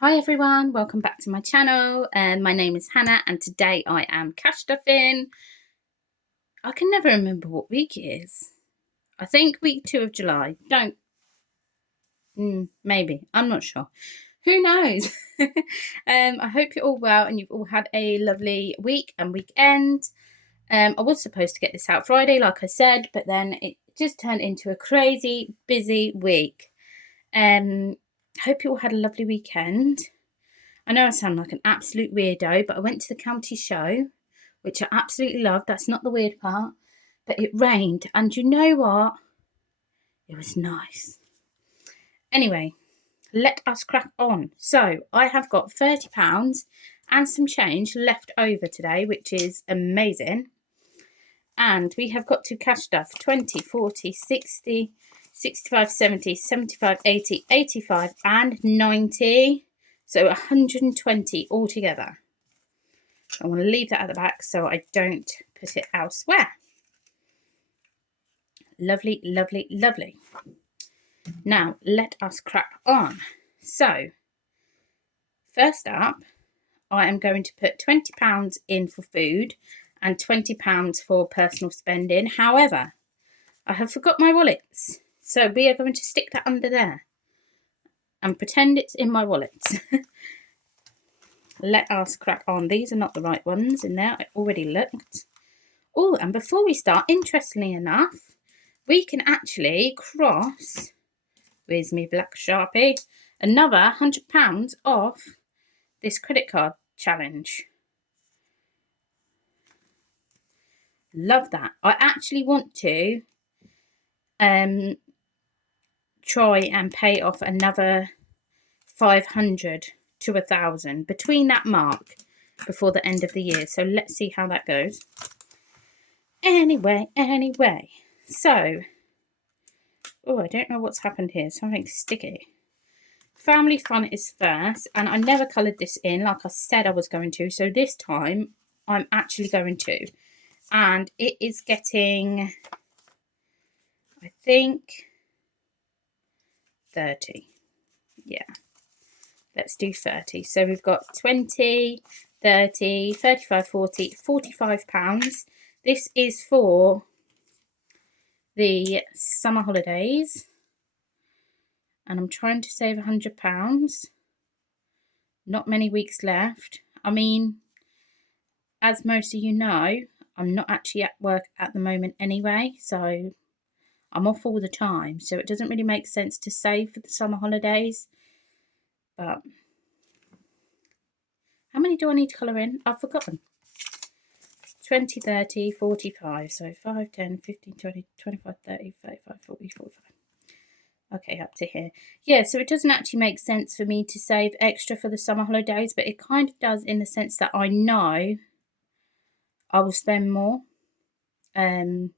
Hi everyone, welcome back to my channel, and my name is Hannah, and today I am cash stuffing. I can never remember what week it is. I think week 2 of July. Maybe, I'm not sure. Who knows? I hope you're all well and you've all had a lovely week and weekend. I was supposed to get this out Friday, like I said, but then it just turned into a crazy busy week. Hope you all had a lovely weekend. I know I sound like an absolute weirdo, but I went to the county show, which I absolutely loved. That's not the weird part. But it rained, and you know what? It was nice. Anyway, let us crack on. So I have got £30 and some change left over today, which is amazing. And we have got to cash stuff 20, 40, 60, 65, 70, 75, 80, 85, and 90. So 120 altogether. I want to leave that at the back so I don't put it elsewhere. Lovely, lovely, lovely. Now, let us crack on. So, first up, I am going to put £20 in for food and £20 for personal spending. However, I have forgot my wallets. So we are going to stick that under there and pretend it's in my wallets. Let us crack on. These are not the right ones in there. I already looked. Oh, and before we start, interestingly enough, we can actually cross, where's me black Sharpie, another £100 off this credit card challenge. Love that. I actually want to try and pay off another 500 to 1,000 between that mark before the end of the year. So let's see how that goes. Anyway, so, oh, I don't know what's happened here. Something sticky. Family fun is first, and I never coloured this in like I said I was going to. So this time I'm actually going to. And it is getting, I think, 30. Yeah. Let's do 30. So we've got 20, 30, 35, 40, £45. This is for the summer holidays. And I'm trying to save £100. Not many weeks left. I mean, as most of you know, I'm not actually at work at the moment anyway, so I'm off all the time. So it doesn't really make sense to save for the summer holidays. But how many do I need to colour in? I've forgotten. 20, 30, 45. So 5, 10, 15, 20, 25, 30, 35, 40, 45. Okay, up to here. Yeah, so it doesn't actually make sense for me to save extra for the summer holidays, but it kind of does in the sense that I know I will spend more. I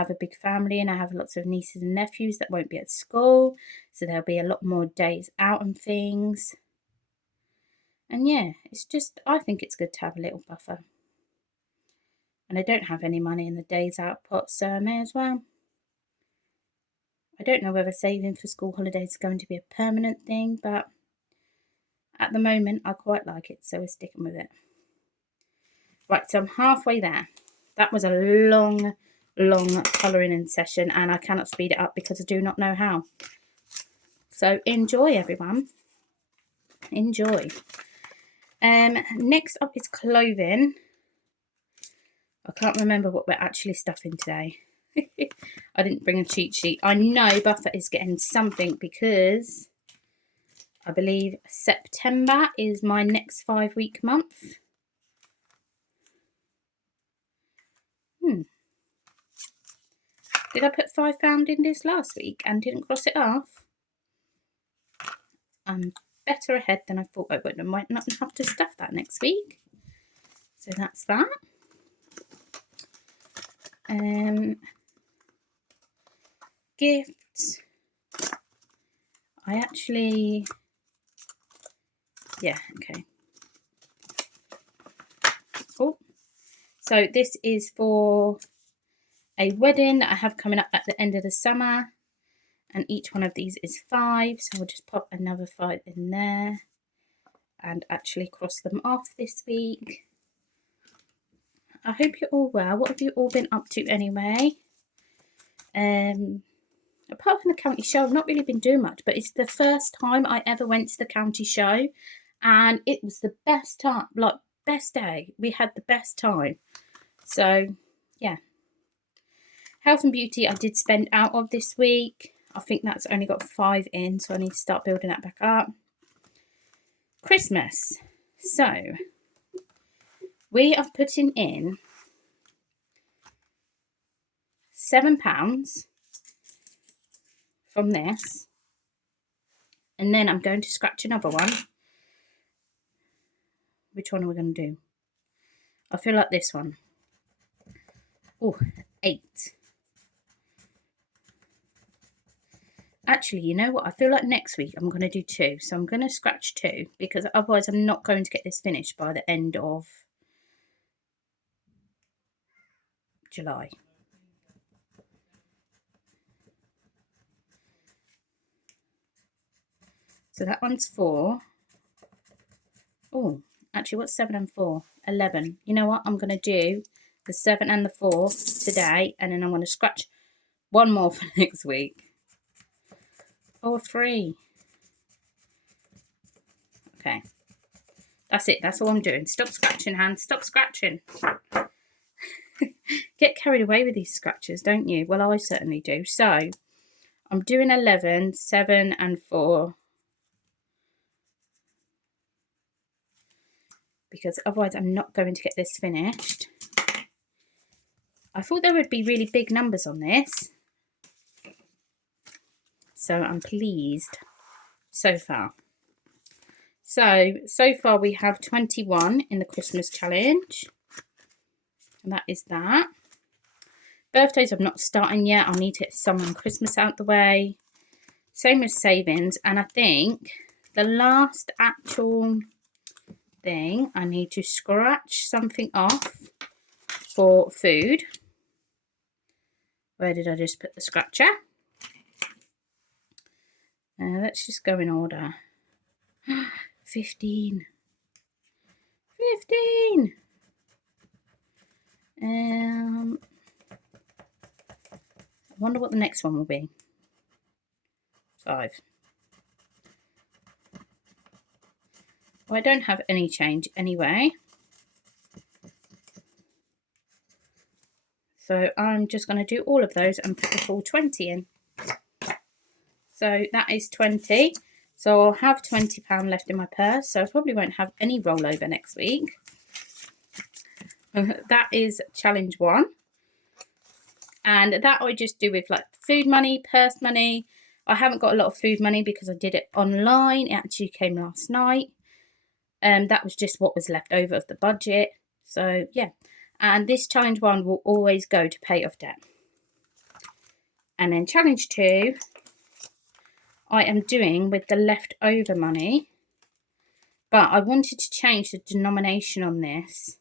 have a big family and I have lots of nieces and nephews that won't be at school, so there'll be a lot more days out and things. And yeah, it's just, I think it's good to have a little buffer. And I don't have any money in the days out pot, so I may as well. I don't know whether saving for school holidays is going to be a permanent thing, but at the moment I quite like it, so we're sticking with it. Right, so I'm halfway there. That was a long colouring in session, and I cannot speed it up because I do not know how. So enjoy, everyone. Enjoy. Next up is clothing. I can't remember what we're actually stuffing today. I didn't bring a cheat sheet. I know Buffer is getting something because I believe September is my next 5-week month. Did I put £5 in this last week and didn't cross it off? I'm better ahead than I thought I would. I might not have to stuff that next week. So that's that. Gifts. I actually, yeah, okay. Oh, so this is for a wedding that I have coming up at the end of the summer. and each one of these is 5, so I'll just pop another 5 in there and actually cross them off this week. I hope you're all well. What have you all been up to anyway? Apart from the county show, I've not really been doing much, but it's the first time I ever went to the county show, and it was the best time, like best day. We had the best time. So yeah, health and beauty I did spend out of this week. I think that's only got 5 in, so I need to start building that back up. Christmas. So we are putting in £7 from this, and then I'm going to scratch another one. Which one are we going to do? I feel like this one. Oh, 8. Actually, you know what? I feel like next week I'm going to do 2. So I'm going to scratch 2, because otherwise I'm not going to get this finished by the end of July. So that one's 4. Oh, actually, what's 7 and 4? 11. You know what? I'm going to do the 7 and the 4 today, and then I'm going to scratch one more for next week. 4, 3. Okay. That's it. That's all I'm doing. Stop scratching, hands. Stop scratching. Get carried away with these scratches, don't you? Well, I certainly do. So I'm doing 11, 7 and 4. Because otherwise I'm not going to get this finished. I thought there would be really big numbers on this. So I'm pleased so far. So far we have 21 in the Christmas challenge. And that is that. Birthdays I'm not starting yet. I'll need to get someone Christmas out the way. Same as savings. And I think the last actual thing, I need to scratch something off for food. Where did I just put the scratcher? Let's just go in order. 15. 15. I wonder what the next one will be. 5. Well, I don't have any change anyway. So I'm just going to do all of those and put the full 20 in. So that is 20. So I'll have £20 left in my purse. So I probably won't have any rollover next week. That is challenge 1. And that I just do with like food money, purse money. I haven't got a lot of food money because I did it online. It actually came last night. That was just what was left over of the budget. So yeah. And this challenge 1 will always go to pay off debt. And then challenge 2, I am doing with the leftover money. But I wanted to change the denomination on this.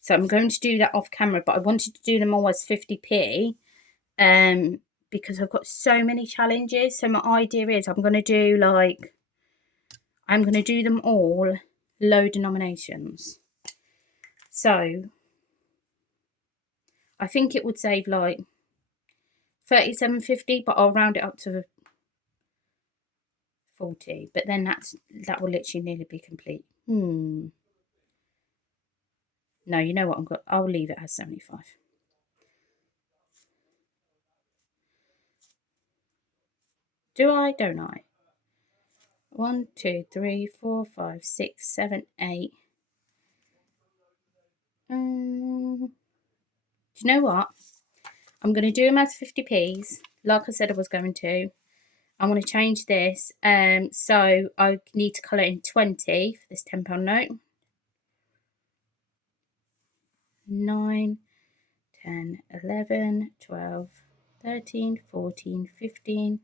So I'm going to do that off camera. But I wanted to do them all as 50p. Because I've got so many challenges. So my idea is I'm going to do them all low denominations. So I think it would save like 37.50, but I'll round it up to 40. But then that will literally nearly be complete. No, you know what? I'll leave it as 75. Do I? Don't I? 1, 2, 3, 4, 5, 6, 7, 8. Do you know what? I'm going to do them as 50p's, like I said I was going to. I'm going to change this. So I need to colour in 20 for this £10 note. 9, 10, 11, 12, 13, 14, 15,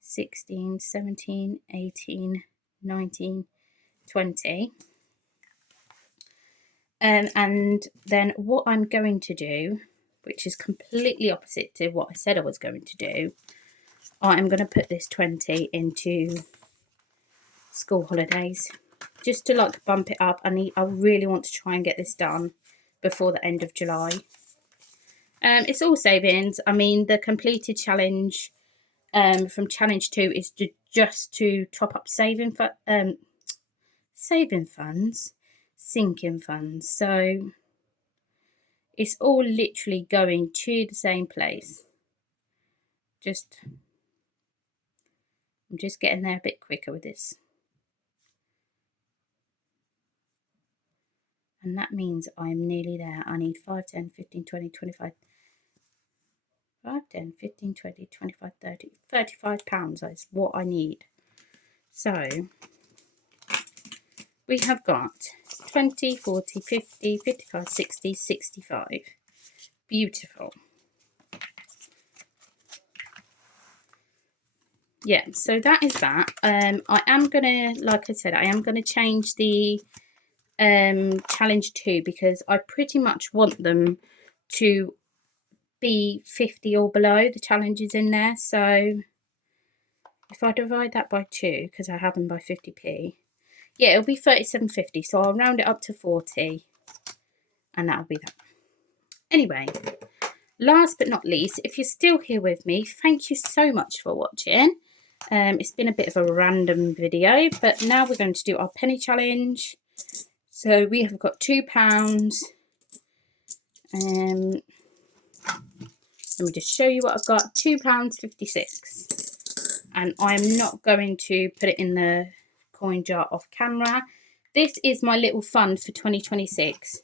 16, 17, 18, 19, 20. And then what I'm going to do, which is completely opposite to what I said I was going to do, I am going to put this 20 into school holidays, just to like bump it up. I really want to try and get this done before the end of July. It's all savings. I mean, the completed challenge from challenge 2 is just to top up sinking funds. So it's all literally going to the same place. I'm just getting there a bit quicker with this. And that means I'm nearly there. I need 5, 10, 15, 20, 25, 5, 10, 15, 20, 25, 30, 35 pounds is what I need. So we have got 20, 40, 50, 55, 60, 65. Beautiful. Yeah, so that is that. I am gonna, like I said, I am gonna change the challenge 2 because I pretty much want them to be 50 or below the challenges in there. So if I divide that by 2, because I have them by 50p, yeah, it'll be 37.50. So I'll round it up to 40, and that'll be that. Anyway, last but not least, if you're still here with me, thank you so much for watching. It's been a bit of a random video, but now we're going to do our penny challenge. So we have got £2. Let me just show you what I've got. £2.56. And I'm not going to put it in the coin jar off camera. This is my little fund for 2026.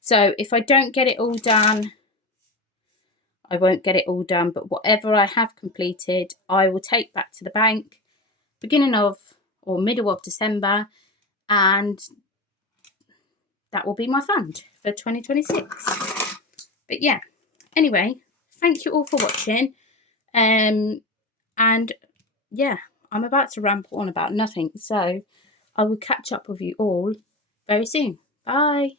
So if I don't get it all done, I won't get it all done. But whatever I have completed, I will take back to the bank beginning of or middle of December. And that will be my fund for 2026. But yeah, anyway, thank you all for watching. And yeah, I'm about to ramble on about nothing. So I will catch up with you all very soon. Bye.